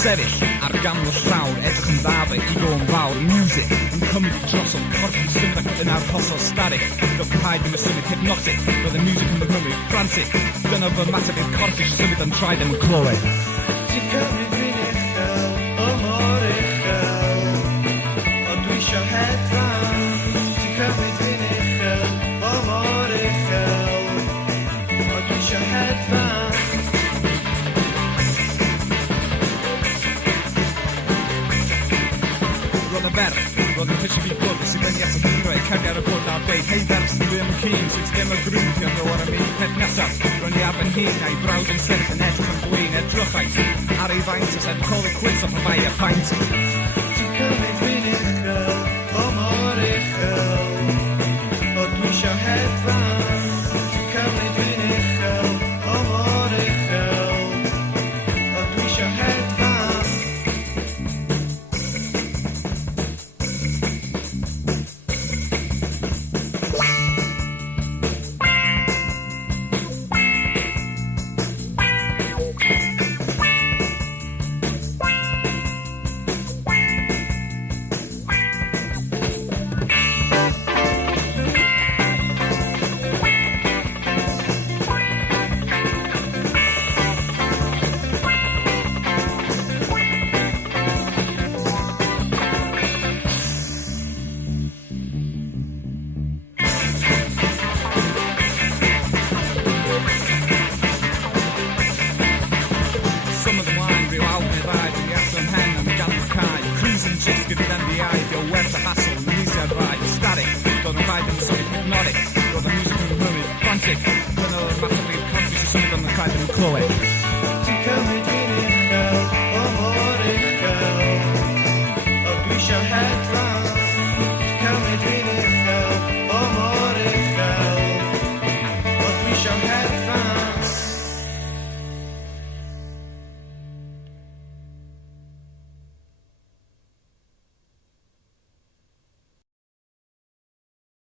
sefyll ar gaml y llawr, edrych yn ddafe i go yn fawr. Music yn cymryd i drosodd, corff yn symud ac yn arhosol static. Doedd rhaid yn y symud hypnotic, roedd y music yn cymryd frantic. Dyna fy mateb i'r corff eisiau symud yn traed yn clywed. Ti'n cymryd fi'n uchel, o mor uchel, o dwi isio hedfan. Ti'n cymryd fi'n uchel, o mor uchel, o dwi isio hedfan. Roedd y ferch, roedd yn pitio fi gwrdd sydd yn iat o hyngrau, cefn ar y bwrdd a'r beid. Hei ferch, sydd ddim yn cyn, sydd ddim yn grwpio nhw ar y mi peth nesaf. Ro'n i af yn hun a'i brawd yn syrth yn edrych yn gwyn, edrychau ar ei faint os edrych ôl y cwys off y fai a paint. Ti'n cymryd fi'n uchel, o mor uchel, o dwi isio hedfan. Ti'n cymryd fi'n uchel, o mor uchel, o dwi isio hedfan. Ti'n cymryd